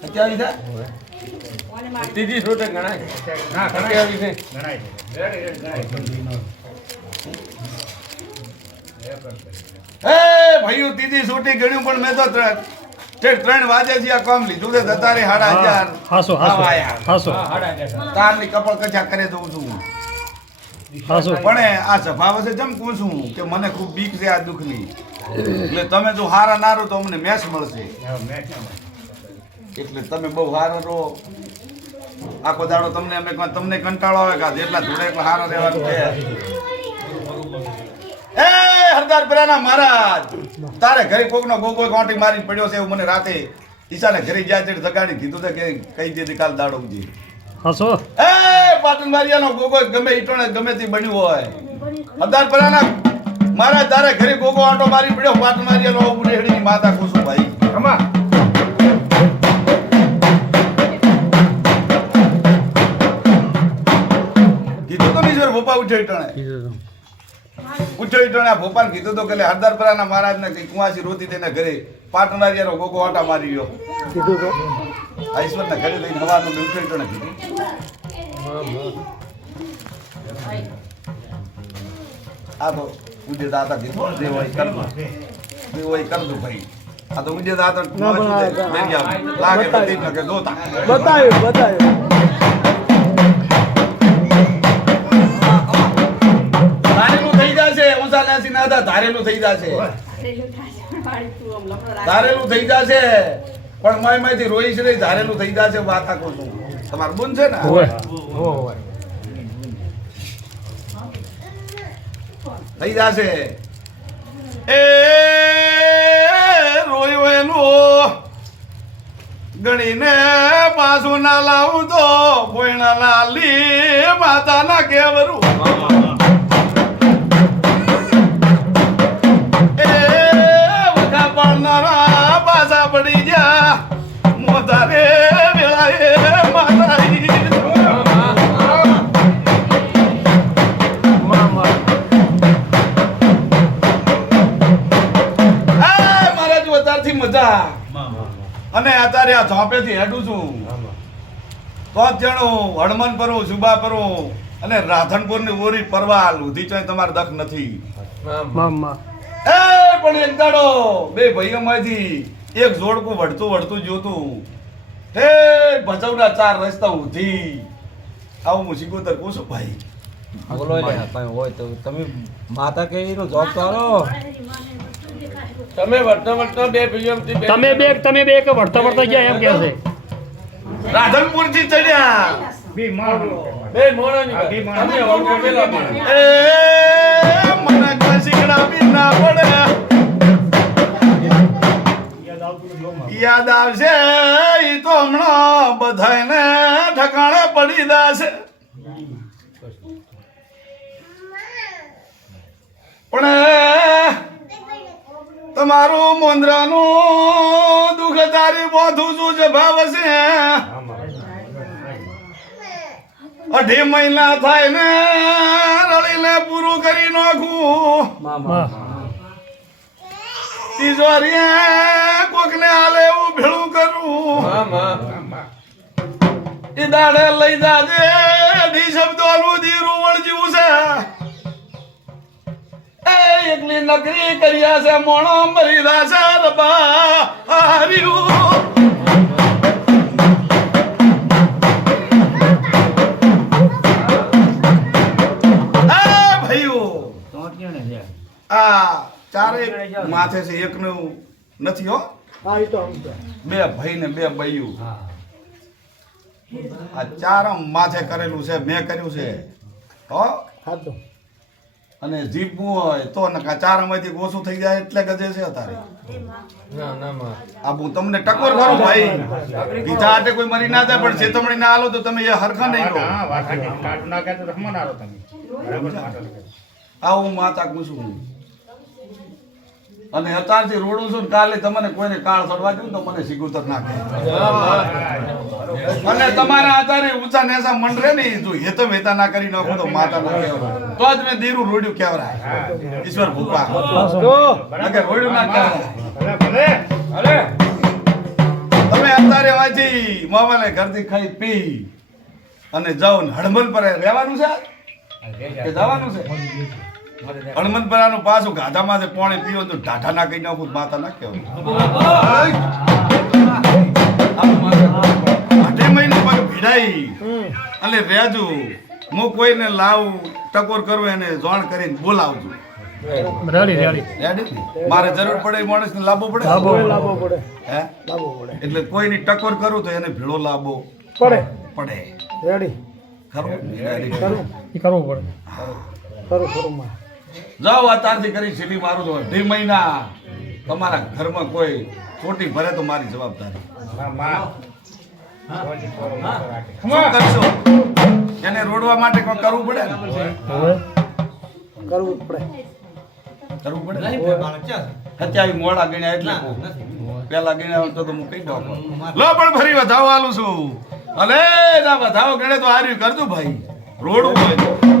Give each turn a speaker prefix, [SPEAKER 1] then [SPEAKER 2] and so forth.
[SPEAKER 1] સત્યાવીસ ત્રીજી ગણાય. સત્યાવીસ
[SPEAKER 2] ગણાય.
[SPEAKER 3] ભાઈઓ ત્રીજી ગણ્યું પણ મેં તો ત્રણ વાગે છે આ કામ લીધું છે દતારે સાડા હજાર.
[SPEAKER 4] હાસો હાસો હાસો.
[SPEAKER 1] હા હાડા ગયા
[SPEAKER 3] તારની કપડ કચા કરે દઉં છું.
[SPEAKER 4] હાસો.
[SPEAKER 3] પણ આ સભા વચ્ચે જેમ કહું છું કે મને ખૂબ બીક છે આ દુઃખની. એટલે તમે જો હારા નારો તો અમને મેચ મળશે.
[SPEAKER 2] મેચ.
[SPEAKER 3] એટલે તમે બહુ સારો રહો આખો દાડો તમને અમે તમને કંટાળો આવે કા જેટલા જોડે એટલા સારો રહેવાનું છે. એ હરદાર પરાના મહારાજ તારે ઘરે કોકનો ગોગોય કોંટી મારી પડ્યો છે એવું મને રાતે ઈશાને ઘરે ગયા છે જગાડી કીધું છે કે કઈ દીધી કાલ દાડો ઉજી
[SPEAKER 4] હસો.
[SPEAKER 3] એ પાટણ મારિયાનો ગોગો ગમે ઈટોણે ગમે તે બન્યું હોય. હરદાર પરાના મહારાજ તારે ઘરે ગોગો આટો મારી પડ્યો પાટણ મારિયાનો હું રેહડીની માતા કુસુમ નહીં ભોપા ઉઠ્યો ઈટોણે ઉઠ્યો ઈટોણે આ ભોપાને કીધું તો કે હરદારપરાના મહારાજને કઈ કુંવાસી રોતી તેના ઘરે પાટનારિયાનો ગોગો આટા મારી ગયો આ ઈશ્વરના ઘરે લઈને હવાનું મેં કીધું. આ તો ઉજે દાતા કીધું જે હોય કરજો જે હોય કરજો ભાઈ. આ તો ઉજે દાતા લાગે
[SPEAKER 5] બતાવ્યું બતાવ્યું.
[SPEAKER 3] જશે ઊંચા નાસી ના હતા ધારેલું થઈ જશે. ધારેલું થઈ જશે. પણ માયમાંથી રોઈ છે ધારેલું થઈ જશે વાત આખો છું તમારું બુન છે ને? થઈ જશે. એ રોયું એનું ગણીને પાછું ના લાવું તો ભોયણા લાલી માતાના કેવરું અને અત્યારે આ ઝોપેથી હેડું છું. તો જ જાણું હળમન પરું સુબા પરું અને રાધનપુરની ઓરી પરવા લુધી ચોય તમારે દખ નથી.
[SPEAKER 4] મામા.
[SPEAKER 3] એ પણ એક દાડો બે ભાઈઓમાંથી એક જોડકું વળતું વળતું જોતું હે ભજવના ચાર રસ્તા ઉધી આવું હું શીખોતર કહું છું ભાઈ.
[SPEAKER 6] બોલો હોય તો તમે માતા કેવી નો જોબ કરો
[SPEAKER 1] તમે વર્તો વર્તો બે
[SPEAKER 4] તમે બે તમે બે ગયા એમ કે છે?
[SPEAKER 3] રાધનપુરથી ચડ્યા.
[SPEAKER 2] બી મારો
[SPEAKER 1] બે મોણોની વાત. તમે ઓળખો પેલા
[SPEAKER 3] એ મને કોઈ બી ના પડે
[SPEAKER 2] યાદ
[SPEAKER 3] આવશે ઈ તો હમણાં બધાને ઠકાણે પડી દાશે પણ તમારું મોંદરાનું દુઃખ તારી બોધું શું છે ભાવ છે? અઢી મહિના થાય ને રળીને પૂરું કરી નાખું. તિજોરી કોકને હાલે એવું ભેળું કરું. એ દાડે લઈ જાજે. એકલી નકરી કર્યા છે મોણો મરી રાજા રબા હાર્યું એ ભાઈઓ આ ચારે માથે છે એકનું નથી હો.
[SPEAKER 5] હા એ તો સમજો
[SPEAKER 3] બે ભાઈ ને બે બૈયું આ ચારમ માથે કરેલું છે મેં કર્યું છે. હો.
[SPEAKER 5] ખાધો
[SPEAKER 3] અને જીભવું હોય તો ચારમાંથી ઓછું થઈ જાય એટલે ગજે છે અત્યારે.
[SPEAKER 1] ના ના
[SPEAKER 3] આ હું તમને ટકોર કરો ભાઈ. બીજા આટે કોઈ મરી ના જાય પણ ચેતવણી ના આલો તો તમે એ હરખા નહીં
[SPEAKER 2] આવું માતા સાચી. કાઢું ના કહેતો રમણ આરો તમે બરાબર માટો લખે.
[SPEAKER 3] આવું માતા કુસુમ અને અત્યારથી રોડું છું કાલે તમને કોઈને કાળ ચડવા દઉં તો મને સિગુતર નાખે.
[SPEAKER 1] હા,
[SPEAKER 3] અને તમારા આધારે ઊંચા નેસા મન રે ને જો હેતો વેતા ના કરી નાખો તો માતા ના તો જ મેં દીરું રોડ્યું કેવરાય. ઈશ્વર ભૂપા. રોડ્યું ના કહેવાય તમે અત્યારે વાંચી મોબાઈલે ઘરથી ખાઈ પી અને જાઉં હડમલ પર. રહેવાનું છે? કે જવાનું છે? હળમન પરાનું પાછું ગાધામાં જે પાણી પીવો તો ઢાઢા ના કહી નાખું માતા ના કેવું આઠે મહિને પગ ભીડાઈ. અને રેજુ હું કોઈને લાવું ટકોર કરું એને જોણ કરીને બોલાવજો.
[SPEAKER 4] Ready ready.
[SPEAKER 3] રેડી? મારે જરૂર પડે એ માણસને લાભો પડે?
[SPEAKER 4] લાવવો.
[SPEAKER 5] લાવવો પડે.
[SPEAKER 3] હે?
[SPEAKER 5] લાવવો પડે.
[SPEAKER 3] એટલે કોઈની ટકોર કરું તો એને ભેળો લાભો
[SPEAKER 5] પડે.
[SPEAKER 3] પડે.
[SPEAKER 5] રેડી
[SPEAKER 3] ખરું? રેડી.
[SPEAKER 4] કરવું પડે.
[SPEAKER 5] કરું કરું માં
[SPEAKER 3] જાઓ અત્યારથી કરી સીડી મારું તો અઢી મહિના. તમારા ઘરમાં કોઈ ખોટી ભરે તો મારી જવાબદારી. કરશો? એને રોડવા માટે કોઈ કરવું પડે ને?
[SPEAKER 5] કરવું પડે.
[SPEAKER 3] કરવું પડે અત્યારે મોડા ગણ્યા એટલે પેલા ગણ્યા તો હું કહી દઉં લો પણ ફરી વધાવો આલું છું. અલે ના વધાવો ગણે તો હાર્યું કરજો ભાઈ. રોડવું હોય.